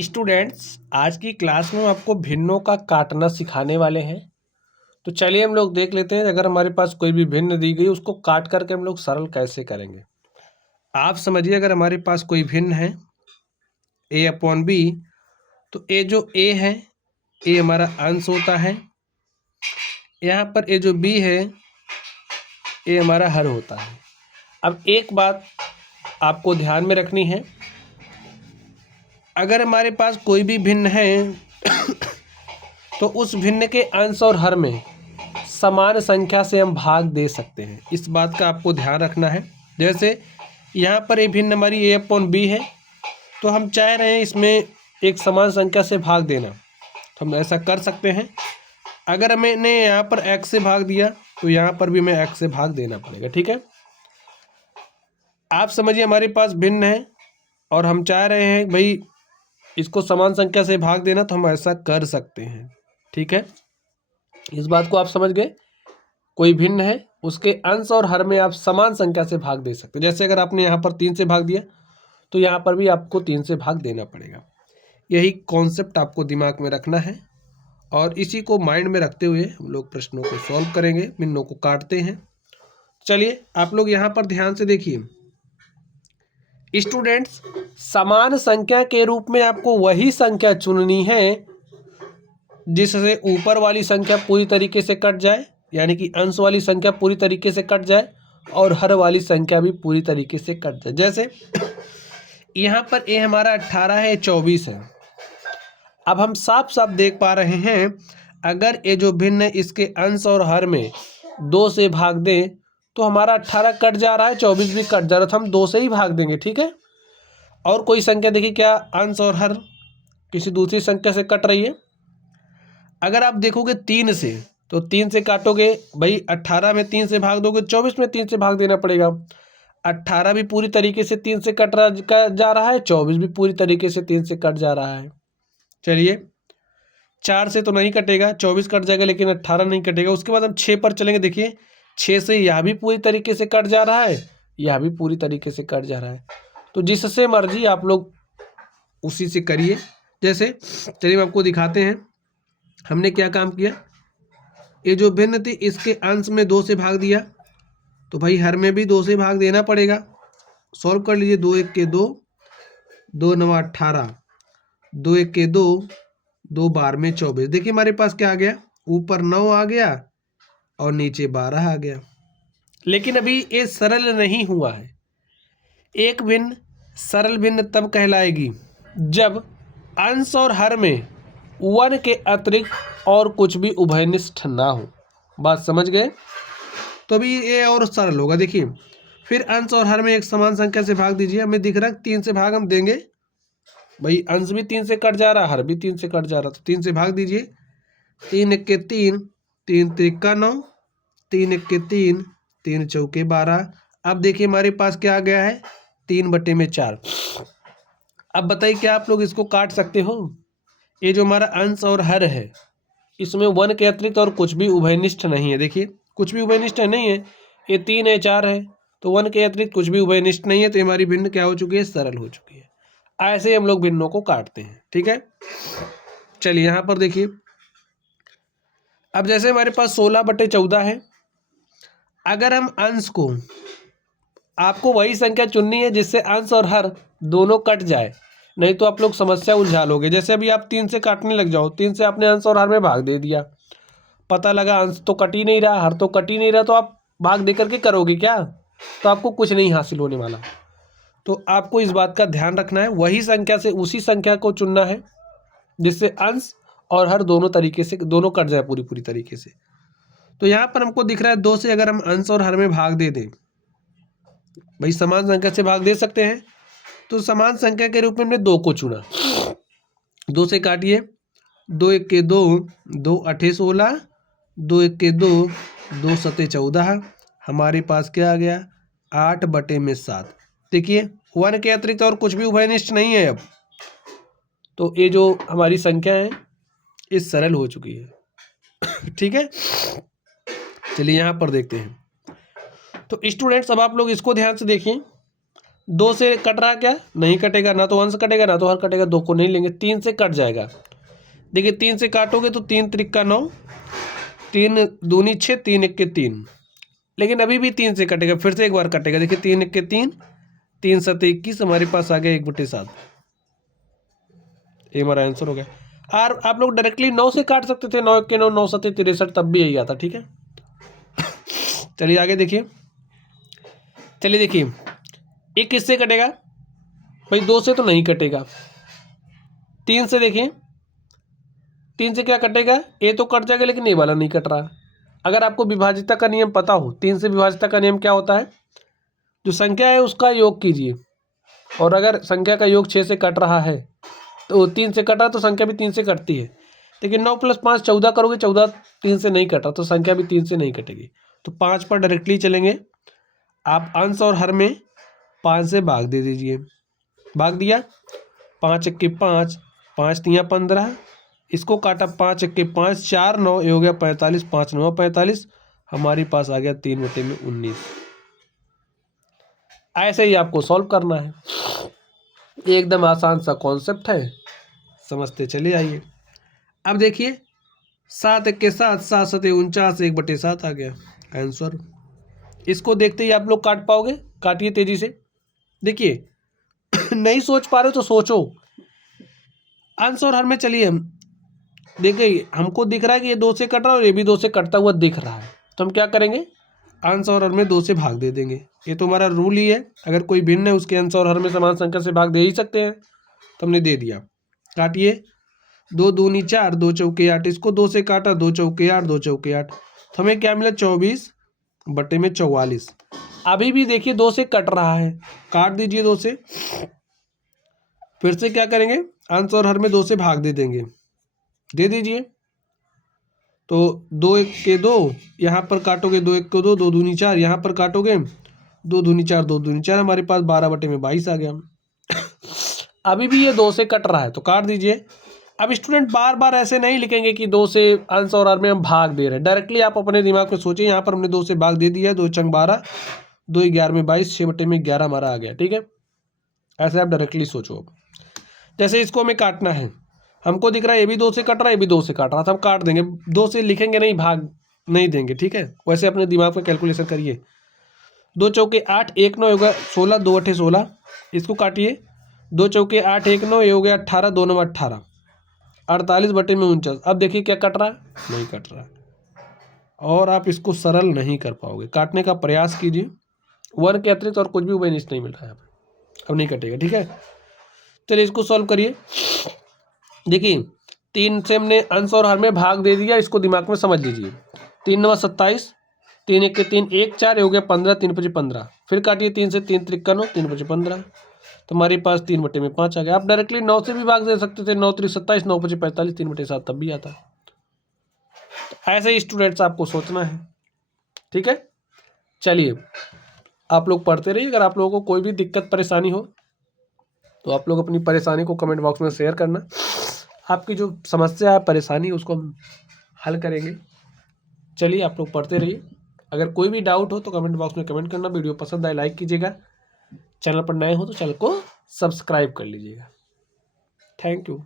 Students, आज की class में हम आपको भिन्नों का काटना सिखाने वाले हैं। तो चलिए हम लोग देख लेते हैं, अगर हमारे पास कोई भी भिन्न दी गई उसको काट करके हम लोग सरल कैसे करेंगे। आप समझिए, अगर हमारे पास कोई भिन्न है a अपॉन बी, तो a जो a है, a हमारा अंश होता है। यहाँ पर a जो b है, a हमारा हर होता है। अब एक बात आपको ध्यान में रखनी है, अगर हमारे पास कोई भी भिन्न है तो उस भिन्न के अंश और हर में समान संख्या से हम भाग दे सकते हैं। इस बात का आपको ध्यान रखना है। जैसे यहाँ पर ये भिन्न हमारी a अपॉन बी है, तो हम चाह रहे हैं इसमें एक समान संख्या से भाग देना, तो हम ऐसा कर सकते हैं। अगर मैंने यहाँ पर x से भाग दिया तो यहाँ पर भी हमें x से भाग देना पड़ेगा। ठीक है, आप समझिए हमारे पास भिन्न है और हम चाह रहे हैं भाई इसको समान संख्या से भाग देना, तो हम ऐसा कर सकते हैं। ठीक है, इस बात को आप समझ गए। कोई भिन्न है, उसके अंश और हर में आप समान संख्या से भाग दे सकते हैं। जैसे अगर आपने यहाँ पर 3 से भाग दिया तो यहाँ पर भी आपको 3 से भाग देना पड़ेगा। यही कॉन्सेप्ट आपको दिमाग में रखना है और इसी को माइंड में रखते हुए हम लोग प्रश्नों को सॉल्व करेंगे, भिन्नों को काटते हैं। चलिए आप लोग यहाँ पर ध्यान से देखिए स्टूडेंट्स, समान संख्या के रूप में आपको वही संख्या चुननी है जिससे ऊपर वाली संख्या पूरी तरीके से कट जाए, यानी कि अंश वाली संख्या पूरी तरीके से कट जाए और हर वाली संख्या भी पूरी तरीके से कट जाए। जैसे यहाँ पर a हमारा 18 है, 24 है। अब हम साफ साफ देख पा रहे हैं, अगर ये जो भिन्न है इसके अंश और हर में 2 से भाग दें तो हमारा 18 कट जा रहा है, 24 भी कट जा रहा है, तो हम 2 से ही भाग देंगे। ठीक है, और कोई संख्या देखिए क्या अंश और हर किसी दूसरी संख्या से कट रही है। अगर आप देखोगे 3 से, तो 3 से काटोगे भाई, 18 में 3 से भाग दोगे, 24 में 3 से भाग देना पड़ेगा। 18 भी पूरी तरीके से 3 से कट जा रहा है, 24 भी पूरी तरीके से 3 से कट जा रहा है। चलिए 4 से तो नहीं कटेगा, 24 कट जाएगा, लेकिन 18 नहीं कटेगा। उसके बाद हम 6 पर चलेंगे। देखिए 6 से यह भी पूरी तरीके से कट जा रहा है, यह भी पूरी तरीके से कट जा रहा है। तो जिससे मर्जी आप लोग उसी से करिए। जैसे चलिए हम आपको दिखाते हैं हमने क्या काम किया। ये जो भिन्न थी इसके अंश में 2 से भाग दिया, तो भाई हर में भी 2 से भाग देना पड़ेगा। सॉल्व कर लीजिए। 2 1 के 2, 2 9 18, 2 1 के 2, 2 12 में 24। देखिए हमारे पास क्या आ गया, ऊपर 9 आ गया और नीचे 12 आ गया। लेकिन अभी ये सरल नहीं हुआ है। एक भिन्न सरल भिन्न तब कहलाएगी जब अंश और हर में 1 के अतिरिक्त और कुछ भी उभयनिष्ठ ना हो। बात समझ गए? तो अभी ये और सरल होगा। देखिए फिर अंश और हर में एक समान संख्या से भाग दीजिए। हमें दिख रहा है 3 से भाग हम देंगे, भाई अंश भी 3 से कट जा रहा, हर भी 3 से कट जा रहा, तो 3 से भाग दीजिए। 3 1 के 3, 3 त्रिका 9, 3 1 के 3, 3 चौके 12। अब देखिए हमारे पास क्या आ गया है, 3/4। अब बताइए क्या आप लोग इसको काट सकते हो? ये जो हमारा अंश और हर है इसमें 1 के अतिरिक्त और कुछ भी उभयनिष्ठ नहीं है। देखिए कुछ भी उभयनिष्ठ नहीं है, ये 3 है 4 है, तो 1 के अतिरिक्त कुछ भी उभयनिष्ठ नहीं है, तो हमारी भिन्न क्या हो चुकी है, सरल हो चुकी है। ऐसे ही हम लोग भिन्नों को काटते हैं। ठीक है, चलिए यहाँ पर देखिए। अब जैसे हमारे पास 16/14 है, अगर हम अंश को, आपको वही संख्या चुननी है जिससे अंश और हर दोनों कट जाए, नहीं तो आप लोग समस्या उलझा लोगे। जैसे अभी आप 3 से काटने लग जाओ, 3 से आपने अंश और हर में भाग दे दिया, पता लगा अंश तो कट ही नहीं रहा, हर तो कट ही नहीं रहा, तो आप भाग दे करके करोगे क्या? तो आपको कुछ नहीं हासिल होने वाला। तो आपको इस बात का ध्यान रखना है, वही संख्या से उसी संख्या को चुनना है जिससे अंश और हर दोनों तरीके से दोनों कट जाए पूरी तरीके से। तो यहाँ पर हमको दिख रहा है 2 से अगर हम अंश और हर में भाग दे दें, भाई समान संख्या से भाग दे सकते हैं, तो समान संख्या के रूप में हमने 2 को चुना। 2 से काटिए, 2 1 के 2, 2 8 16, 2 1 के 2, 2 7 14। हमारे पास क्या आ गया, 8/7। देखिए 1 के अतिरिक्त और कुछ भी उभयनिष्ठ नहीं है अब, तो ये जो हमारी संख्या है ये सरल हो चुकी है। ठीक है, चलिए यहाँ पर देखते हैं। तो स्टूडेंट्स अब आप लोग इसको ध्यान से देखिए। 2 से कट रहा क्या? नहीं कटेगा, ना तो अंश कटेगा ना तो हर कटेगा, 2 को नहीं लेंगे, 3 से कट जाएगा। देखिए 3 से काटोगे तो 3 त्रिक 9, 3 दूनी 6, 3 एक के 3, लेकिन अभी भी 3 से कटेगा, फिर से एक बार कटेगा। देखिए 3 एक के 3, 3 7 21, हमारे पास आ गया 1/7। ये हमारा आंसर हो गया। और आप लोग डायरेक्टली 9 से काट सकते थे, 9 एक के 9, 9 7 63, तब भी यही आता। ठीक है, चलिए आगे देखिए। चलिए देखिए, ये किससे कटेगा भाई? 2 से तो नहीं कटेगा। 3 से देखिए, 3 से क्या कटेगा? ए तो कट जाएगा, लेकिन ये वाला नहीं कट रहा। अगर आपको विभाजिता का नियम पता हो, 3 से विभाजिता का नियम क्या होता है? जो संख्या है उसका योग कीजिए, और अगर संख्या का योग 6 से कट रहा है तो 3 से कट रहा तो संख्या भी 3 से कटती है। लेकिन 9 + 5 14 करोगे, 14 3 से नहीं कटा तो संख्या भी 3 से नहीं कटेगी। तो 5 पर डायरेक्टली चलेंगे। आप अंश और हर में 5 से भाग दे दीजिए। भाग दिया, 5 एक के 5, 5 तियाँ 15, इसको काटा 5 एक के 5, 4 9, ये हो गया 45, 5 9 45, हमारे पास आ गया 3/19। ऐसे ही आपको सॉल्व करना है, एकदम आसान सा कॉन्सेप्ट है, समझते चले आइए। अब देखिए 7 एक के 7, 7 7 49, 1/7 आ गया आंसर। इसको देखते ही आप लोग काट पाओगे, काटिए तेजी से। देखिए नहीं सोच पा रहे तो सोचो। अंश और हर में चलिए, हम देखिए हमको दिख रहा है कि ये 2 से कट रहा है और ये भी 2 से कटता हुआ दिख रहा है, तो हम क्या करेंगे? अंश और हर में 2 से भाग दे देंगे। ये तो हमारा रूल ही है, अगर कोई भिन्न है उसके अंश और हर में समान संख्या से भाग दे ही सकते हैं, तो हमने दे दिया। काटिए, 2 दूनी 4, 2 चौके 8, इसको 2 से काटा, 2 चौके 8, 2 चौके 8, तो हमें क्या मिला? 24/44। अभी भी देखिए 2 से कट रहा है, काट दीजिए 2 से। फिर से क्या करेंगे? अंश और हर में 2 से भाग दे देंगे, दे दीजिए। तो 2 एक के 2, यहाँ पर काटोगे 2 एक को 2, 2 दूनी 4, यहाँ पर काटोगे 2 दूनी 4, 2 दूनी 4, हमारे पास 12/22 आ गया। अभी भी ये 2 से कट रहा है तो काट दीजिए। अब स्टूडेंट बार बार ऐसे नहीं लिखेंगे कि 2 से अंश और हर में हम भाग दे रहे हैं, डायरेक्टली आप अपने दिमाग में सोचिए। यहाँ पर हमने 2 से भाग दे दिया, 2 चंग 12, 2 11 में 22, 6/11 हमारा आ गया। ठीक है, ऐसे आप डायरेक्टली सोचो। जैसे इसको हमें काटना है, हमको दिख रहा है ये भी 2 से कट रहा है, ये भी 2 से काट रहा था, हम काट देंगे। 2 से लिखेंगे नहीं, भाग नहीं देंगे। ठीक है, वैसे अपने दिमाग में कैलकुलेशन करिए। 2 चौके 8, 1 9 होगा 16, 2 8 16, इसको काटिए। 2 चौके 8, 1 9, ये हो गया 18, 2 9 18, 48/49। अब देखिए क्या कट रहा है? नहीं कट रहा, और आप इसको सरल नहीं कर पाओगे। काटने का प्रयास कीजिए, 1 के अतिरिक्त और कुछ भी बेनिफिट नहीं मिल रहा है, अब नहीं कटेगा। ठीक है, चलिए इसको सॉल्व करिए। देखिए 3 से हमने अंश और हर में भाग दे दिया, इसको दिमाग में समझ लीजिए। 3 9 27, 3 1 के 3, 1 4, ये हो गया 15, 3 5 15। फिर काटिए 3 से, 3 त्रिक 9, 3 5 15, तो हमारे पास 3/5 आ गया। आप डायरेक्टली 9 से भी भाग दे सकते थे, 9 3 27, 9 5 45, 3/7 तब भी आता। तो ऐसे ही स्टूडेंट्स आपको सोचना है। ठीक है, चलिए आप लोग पढ़ते रहिए। अगर आप लोगों को कोई भी दिक्कत परेशानी हो तो आप लोग अपनी परेशानी को कमेंट बॉक्स में शेयर करना। आपकी जो समस्या है, परेशानी, उसको हम हल करेंगे। चलिए आप लोग पढ़ते रहिए। अगर कोई भी डाउट हो तो कमेंट बॉक्स में कमेंट करना। वीडियो पसंद आए लाइक कीजिएगा, चैनल पर नए हो तो चैनल को सब्सक्राइब कर लीजिएगा। Thank you.